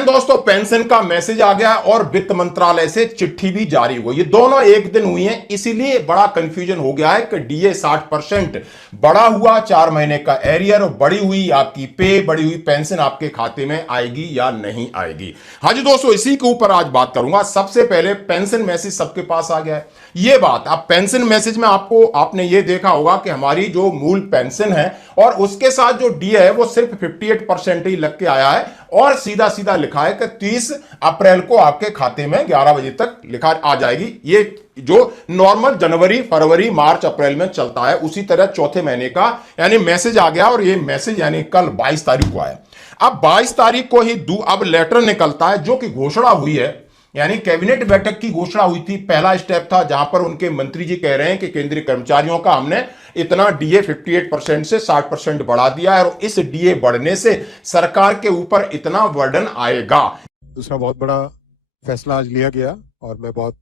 Then दोस्तों pension का message आ गया और वित्त मंत्रालय से चिट्ठी भी जारी हुई। ये दोनों एक दिन हुई हैं, इसीलिए बड़ा कंफ्यूजन हो गया है कि डीए 60% बड़ा हुआ 4 महीने का एरियर, बड़ी हुई आपकी पे, बड़ी हुई पेंशन आपके खाते में आएगी या नहीं आएगी। हाँ जी दोस्तों, इसी के ऊपर आज बात करूंगा। सबसे पहले पेंशन मैसेज सबके पास आ गया है, ये बात आप पेंशन मैसेज में आपने ये देखा होगा कि हमारी जो मूल पेंशन है और उसके साथ जो डीए है वो सिर्फ 58% ही लग के आया है और सीधा सीधा लिखा है कि 30 अप्रैल को आपके खाते में 11 बजे तक लिखा आ जाएगी। ये जो नॉर्मल जनवरी फरवरी मार्च अप्रैल में चलता है उसी तरह चौथे महीने का यानी मैसेज आ गया और ये मैसेज यानी कल 22 तारीख को आया। अब 22 तारीख को ही अब लेटर निकलता है जो कि घोषणा हुई है, यानी कैबिनेट बैठक की घोषणा हुई थी। पहला स्टेप था जहां पर उनके मंत्री जी कह रहे हैं कि केंद्रीय कर्मचारियों का हमने इतना डीए 58% से 60% बढ़ा दिया है और इस डीए बढ़ने से सरकार के ऊपर इतना बर्डन आएगा। दूसरा बहुत बड़ा फैसला आज लिया गया और मैं बहुत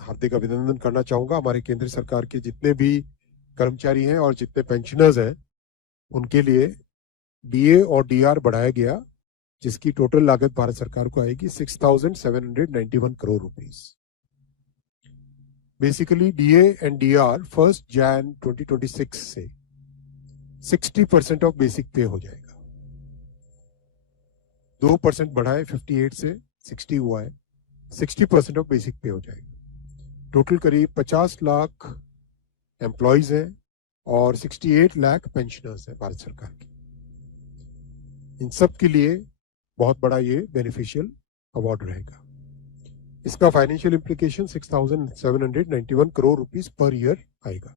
हार्दिक अभिनंदन करना चाहूंगा हमारे केंद्र सरकार के जितने भी कर्मचारी हैं और जितने पेंशनर्स हैं उनके लिए डीए और डीआर बढ़ाया गया, जिसकी टोटल लागत भारत सरकार को आएगी 6,791 crore rupees. Basically DA and DR 1 जनवरी 2026 से 60% ऑफ बेसिक पे हो जाएगा। 2% बढ़ा है, 58 से 60 हुआ है, 60% ऑफ बेसिक पे हो जाएगा। टोटल करीब 50 लाख एम्प्लॉयज हैं और 68 लाख पेंशनर्स हैं भारत सरकार की। इन सब के लिए बहुत बड़ा ये बेनिफिशियल अवार्ड रहेगा। इसका financial implication 6,791 crore rupees per year आएगा।